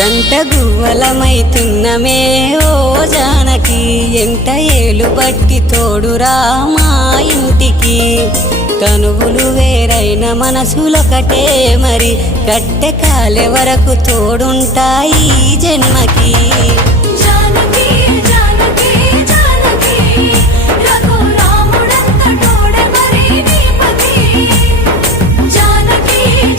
జంట గువ్వలమైతున్నమే ఓ జానకి ఎంట ఏలు బట్టి తోడురా మా ఇంటికి తనువులు వేరైన మనసులొకటే మరి కట్టె కాలే వరకు తోడుంటాయి జన్మకి।